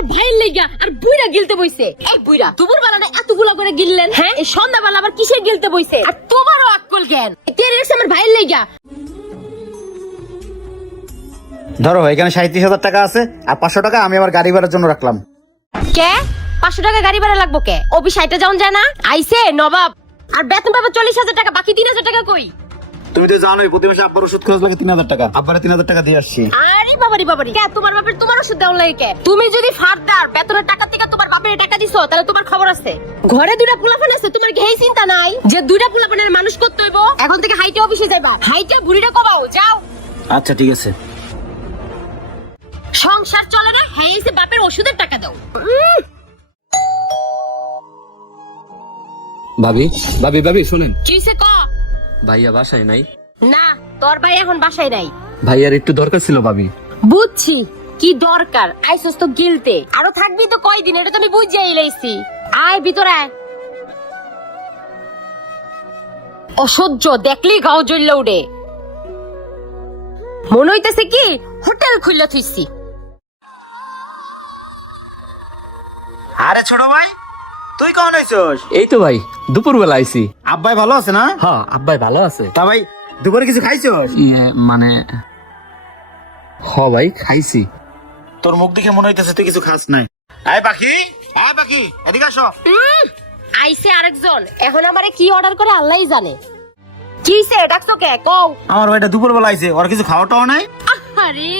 আমার ভাইয়ের লেগা আর বুইরা গিলতে বইছে। এই বুইরা দুপুর বেলা না এতগুলা করে গিললেন, হ্যাঁ এই সন্ধ্যাবেলা আবার কিসের গিলতে বইছে? আর তোমারও আক্কল জ্ঞান তেরে গেছে আমার ভাইয়ের লেগা। ধরো এখানে 37,000 টাকা আছে আর 500 টাকা আমি আমার গাড়ি ভাড়ার জন্য রাখলাম। কে 500 টাকা গাড়ি ভাড়া লাগবো কে? অফিস সাইটে যাওন যায় না? আইছে নবাব আর বেতন পাবে 40,000 টাকা, বাকি 3,000 টাকা কই? তুমি তো জানোই প্রতি মাসে আব্বার ওষুধ খরচ লাগে 3,000 টাকা, আব্বারে 3,000 টাকা দিয়ে আসছি। আরে বাবারি বাবারি, কে তোমার বাপের তোমার ওষুধ দেওয়া লাগে কে? তুমি যদি ফারদার বেতনের টাকা থেকে তোমার বাপের টাকা দিছো তাহলে তোমার খবর আছে। ঘরে দুইটা পোলাপান আছে, তোমার কি এই চিন্তা নাই যে দুইটা পোলাপানের মানুষ করতে হইব? এখন থেকে হাইটে অফিসে যাইবা, হাইটে বুড়িটা কমাও যাও। আচ্ছা ঠিক আছে। সংসার চলে না, হ্যাঁ এসে বাপের ওষুধের টাকা দাও। ভাবি ভাবি ভাবি শোনেন, কি হইছে ক? ভাইয়া বাসায় নাই। না তোর ভাই এখন বাসায় নাই। ভাইয়ার একটু দরকার ছিল ভাবি। বুঝছি কি দরকার, আইসস তো গিলতে, আরো থাকবি তো কয়দিন, এটা তো আমি বুঝিয়াই লাইছি। আয় ভিতরে আয়। অসহ্য দেখলি গাও জ্বললে উঠে, মনে হইতেছে কি হোটেল খুললা থুইছি। আরে ছোট ভাই তুই কখন আইছস? এই তো ভাই দুপুর বেলা আইছি। আব্বাই ভালো আছে না? হ্যাঁ আব্বাই ভালো আছে। তা ভাই দুপুরে কিছু খাইছস? মানে হ ভাই খাইছি। তোর মুখ দেখে মনে হইতেছে তুই কিছু খাস নাই। আয় পাখি, আয় পাখি এদিকে আসো। আইছে আরেকজন, এখন আমারে কি অর্ডার করে আল্লাহই জানে। কিছে ডাকছো কে কও? আমার ভাইটা দুপুর বেলা আইছে, ওর কিছু খাওয়াটাও নাই। আরে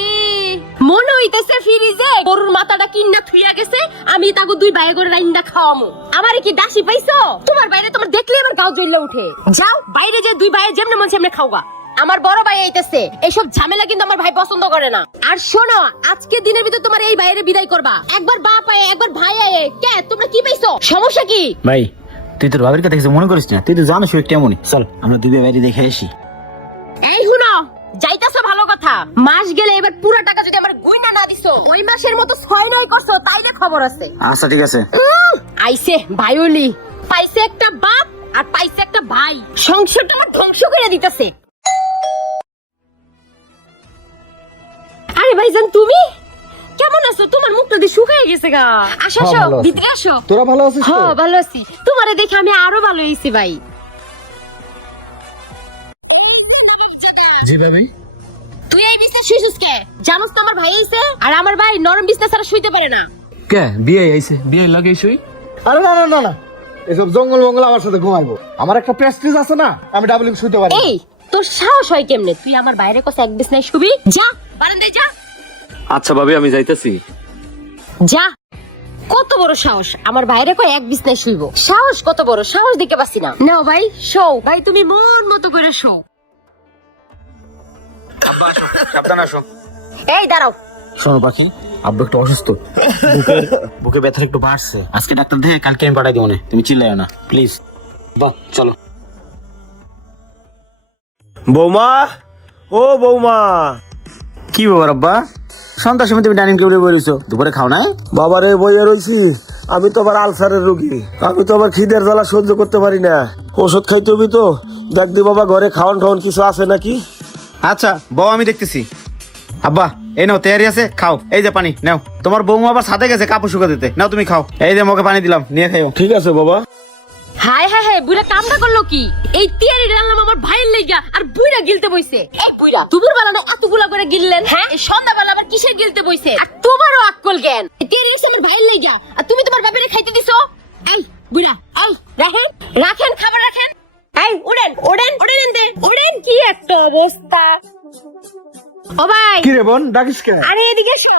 মনে হইতেছে ফ্রিজে গরুর মাথাটা কিন্না থুইয়া গেছে, আমি তাকে দুই ভাই করে রাইন্দা খাওয়ামু। আমারে কি দাসি পাইছো? তোমার বাইরে তোমার দেখলে আমার গাও জ্বললে উঠে। যাও বাইরে যে দুই ভাই যেমনে মন সেমনে খাওগা। আমার বড় ভাই আইতেছে, এইসব ঝামেলা কিন্তু আমার ভাই পছন্দ করে না। আর শোনো আজকে দিনের ভিতর তোমার এই বাইরে বিদায় করবা, একবার বাপ আয়ে একবার ভাই আয়ে। কে তোমরা কি পাইছো? সমস্যা কি? ভাই তুই তোর ভাবির কথা কিছু মনে করিস না, তুই তো জানিস ও কেমনই। চল আমরা দুই বাইরে দেখে আসি। এই হুনো যাইতাছো ভালো কথা, মাস গেলে এবার পুরো টাকা যদি আমার গুইনা না দিছো, ওই মাসের মতো 6-9 করছো তাইলে খবর আছে। আচ্ছা ঠিক আছে। আইছে ভাইওলি, পাইছে একটা বাপ আর পাইছে একটা ভাই, সংসারটা আমার ধ্বংস করে দিতেছে। আরে ভাইজান তুমি কেমন আছো? তোমার মুখটা দিয়ে শুকায় গেছে গা। আসো আসো ভিতরে আসো। তোরা ভালো আছিস? হ্যাঁ ভালো আছি, তোমারে দেখে আমি আরো ভালো হইছি ভাই। জি ভাবি। তুই এই বিছনা শুইছিস কে? জানোস তো আমার ভাই আইছে, আর আমার ভাই নরম বিছনা ছাড়া শুইতে পারে না। কে বিয়ে আইছে? বিয়ে লাগে শুই। আরে না না না না, এসব জঙ্গল মঙ্গল আমার সাথে ঘুমাইবো। আমার একটা প্রেস্টিজ আছে না, আমি ডাবলিং শুইতে পারি। এই তোর সাহস হয় কেমনে? তুই আমার বাইরে কসে এক বিছনায় শুবি? যা বারান্দায় যা। আচ্ছা ভাবি আমি যাইতাছি। যা। কত বড় সাহস, আমার বাইরে কই এক বিছনায় শুইবো? সাহস কত বড়, সাহস দিকে পাচ্ছি না। নাও ভাই শোও, ভাই তুমি মন মতো করে শোও। আব্বা আসো, সাবধানে আসো। এই দাঁড়াও। শোনো পাখি, আব্বু একটু অসুস্থ, বুকে ব্যথা একটু বাড়ছে। আজকে ডাক্তার দেখে কালকে আমি পাঠাই দিব না, তুমি চিল্লাইও না প্লিজ। বাহ চলো। বৌমা, ও বৌমা। কি ব্যাপার আব্বা, সন্ধ্যার সময় তুমি ডাইনিং টেবিলে বসেছো, দুপুরে খাও না? বাবারে বইয়া রইছি, আমি তো আবার আলসারের রোগী, আমি তো আবার খিদের জ্বালা সহ্য করতে পারি না। ওষুধ খাইতে হবে তো, দেখদি বাবা ঘরে খাওয়ান খাওয়ান কিছু আছে নাকি। আচ্ছা বউ আমি দেখতেছি। আব্বা এই নাও তৈরি আছে, খাও। এই যে পানি নাও, তোমার বৌমা আবার সাথে গেছে কাপড় শুকা দিতে, নাও তুমি খাও। এই যে মুখে পানি দিলাম, নিয়ে খাইও। ঠিক আছে বাবা। হায় হায় হায়, বুড়া কামটা করলো কি? এই তিয়ারি রান্নাম আমার ভাইয়ের লেগা আর বুইরা গিলতে বইছে। এই বুইরা দুপুর বেলা না এতগুলা করে গিললেন, হ্যাঁ এই সন্ধ্যাবেলা আবার কিসের গিলতে বইছে? আর তোমারও আক্কল জ্ঞান, তিয়ারি এসে আমার ভাইয়ের লেগা আর তুমি তোমার বাপেরে খাইতে দিছো। এই বুইরা এই রাখেন রাখেন, খাবার রাখেন। এই উড়েন উড়েন উড়েন এনতে উড়েন। কি একটা অবস্থা। ও ভাই কি রে বোন, ডাকিস কে? আরে এদিকে এসো,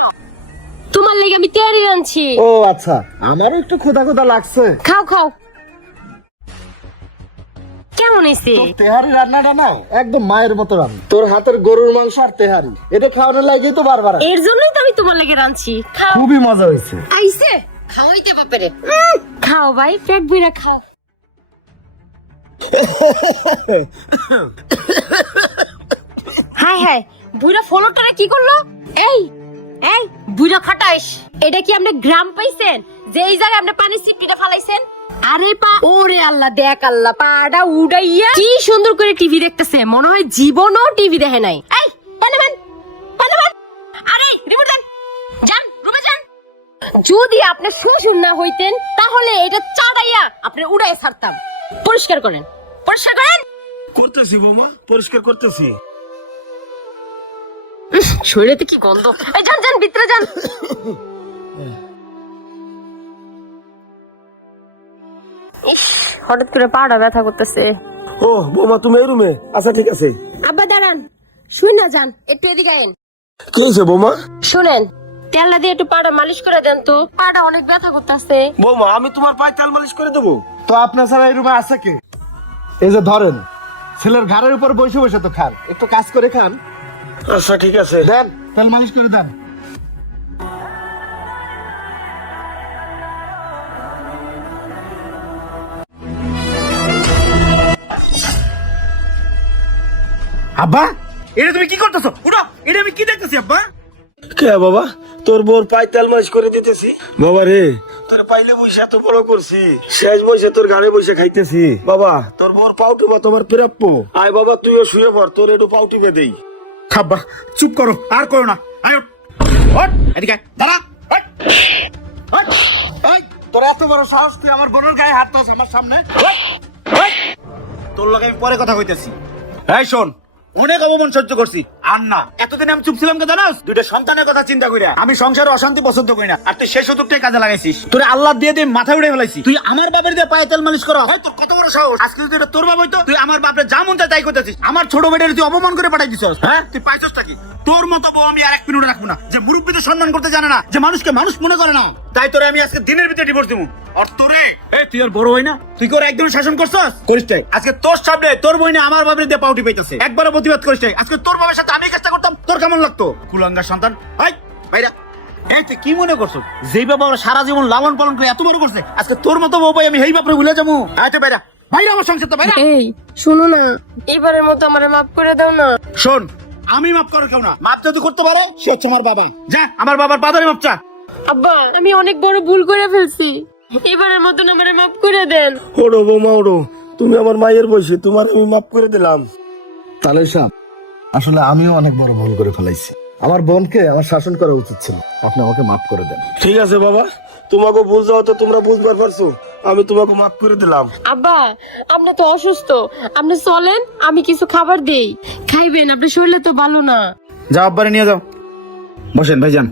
তোমার লেগে আমি তিয়ারি রাঁধছি। ও আচ্ছা, আমারও একটু খোদা খোদা লাগছে। খাও খাও। কেমন হইছে? তোর তেহারি রান্নাটা না একদম মায়ের মতো রান্না। তোর হাতের গরুর মাংস আর তেহারি, এটা খাওয়ানোর লাগে তো বারবার। এর জন্যই তো আমি তোমার লেগে রাঁধছি। খাও। খুবই মজা হয়েছে। আইছে খাওয়াইতে বাপেরে। খাও ভাই, পেট ভরে খাও। হাই হাই, বুড়া ফলোটারে কি করলো? এই এই বুড়া খাটাইস, এটা কি আপনি গ্রাম পাইছেন যে এই জায়গায় আপনি পানি সিপিটা ফালাইছেন? আরে পা, ওরে আল্লাহ, দেখ আল্লাহ পাটা উড়াইয়া কি সুন্দর করে টিভি দেখতেছে, মনে হয় জীবনও টিভি দেখে নাই। এই পানামান পানামান, আরে রিমোট দেন, যান রুমে যান। যদি আপনি শ্বশুর না হইতেন তাহলে এটা চাড়াইয়া আপনি উড়াই ছাড়তাম। পরিষ্কার করেন, পরিষ্কার করেন। করতেছি বৌমা, পরিষ্কার করতেছি। শরীরেতে কি গন্ধ! এই যান যান, ভিতরে যান। ইস, হঠাৎ করে পাটা ব্যথা করতেছে। ও বৌমা, তুমি এই রুমে? আচ্ছা ঠিক আছে। আব্বা দাঁড়ান, শুই না যান, একটু এদিকে আইন। কি হয়েছে বৌমা? শুনেন, তেলটা দিয়ে একটু পাটা মালিশ করে দেন তো, পাটা অনেক ব্যথা করতেছে। বৌমা, আমি তোমার পায়ে তেল মালিশ করে দেবো। তো আপনার ছাড়া এই রুমে আছে কে? এই যে ধরেন, ছেলের ঘাড়ের উপর বসে বসে তো খান, একটু কাজ করে খান। আচ্ছা ঠিক আছে। দেন, তেল মালিশ করে দেন। আব্বা, এটা তুমি কি করতেছো? উঠো, এটা আমি কি দেখতেছি আব্বা? কে বাবা? তোর বোর পায়ে তেল মালিশ করে দিতেছি। বাবা রে, তোর পাইলে বসে এত বড় করছি, শেষ বসে তোর ঘাড়ে বসে খাইতেছি। বাবা, তোর বোর পাউটি বা তোমার প্রাপ্য। আয় বাবা, তুইও শুয়ে পড়, তোর একটু পাউটি বেঁধেই। আব্বা চুপ করো, আর করো না। আয় ওঠ, ওঠ, এদিকে আয়, দাঁড়া, ওঠ, ওঠ। এই, তোর এত বড় সাহস, তুই আমার বোনের গায়ে হাত তোস আমার সামনে? ওঠ, ওঠ। তোর লগে আমি পরে কথা কইতেছি। এই শোন, অনেক অপমান সহ্য করছি, আর না। এতদিন আমি চুপ ছিলাম কে জানাস? দুইটা সন্তানের কথা চিন্তা কইরা আমি সংসারে অশান্তি পছন্দ করি না, আর তুই সেই সুযোগটাই কাজে লাগাইছিস। তোরে আল্লাহ দিয়ে দিয়ে মাথা উড়ে ফেলাইছি। তুই আমার বাপের দিয়ে পায়ে তেল মালিশ করা, তোর কত বড় সাহস! আজকে যদি এটা তোর বাপ হইতো, তুই আমার বাপরে যা মন চায় তাই করতেছিস। আমার ছোট বেটারে তুই অপমান করে পাঠাই দিছিস। হ্যাঁ, তুই পাইছসটা কি? তোর মতো বউ আমি আর এক মিনিট রাখবো না, যে মুরব্বীদের সম্মান করতে জানে না, যে মানুষকে মানুষ মনে করে না। তাই তোরে আমি আজকে দিনের ভিতরে ডিভোর্স দিব। আর তোরে, এই তুই আর বড় হই না, তুই কি ওর একদম শাসন করছস? করিস তাই। আজকে তোর সামনে তোর বই না আমার বাপের দিয়ে পাউটি পাইতেছে, একবারও প্রতিবাদ করিস তাই। আজকে তোর বাবার সাথে আমি কাজটা করতাম, তোর কেমন লাগতো? কুলাঙ্গার সন্তান। হাই ভাইরা, এই তুই কি মনে করছো যেই বাবা ওরা সারা জীবন লালন পালন করে এত বড় করছে, আজকে তোর মতো বউ পাই আমি এই বাপরে ভুলে যাবো? আয় তো ভাইরা, ভাইরা আমার সংসার তো ভাইরা। এই শুনো না, এবারের মতো আমারে মাফ করে দাও না। শোন, আমি মাফ করার কেউ না, মাপ যদি করতে পারে সে হচ্ছে আমার বাবা। যা আমার বাবার পাদারে মাপ চা। আব্বা, আমি অনেক বড় ভুল করে ফেলছি, এবারের মতন আমারে মাফ করে দেন। ওড়ো বৌমা ওড়ো, তুমি আমার মায়ের বয়সী, তোমার আমি মাফ করে দিলাম। তাহলে সাহেব, আসলে আমিও অনেক বড় ভুল করে ফেলাইছি। আমার বোনকে আমার শাসন করা উচিত ছিল। আপনি আমাকে মাফ করে দেন। ঠিক আছে বাবা, তোমাকে ভুল যাও তো তোমরা বুঝবার পারছো, আমি তোমাকে মাফ করে দিলাম। আব্বা, আপনি তো অসুস্থ, আপনি চলেন, আমি কিছু খাবার দেই, খাইবেন, আপনার শরীরে তো ভালো না। যাও আব্বারে নিয়ে যাও। বসেন ভাইজান।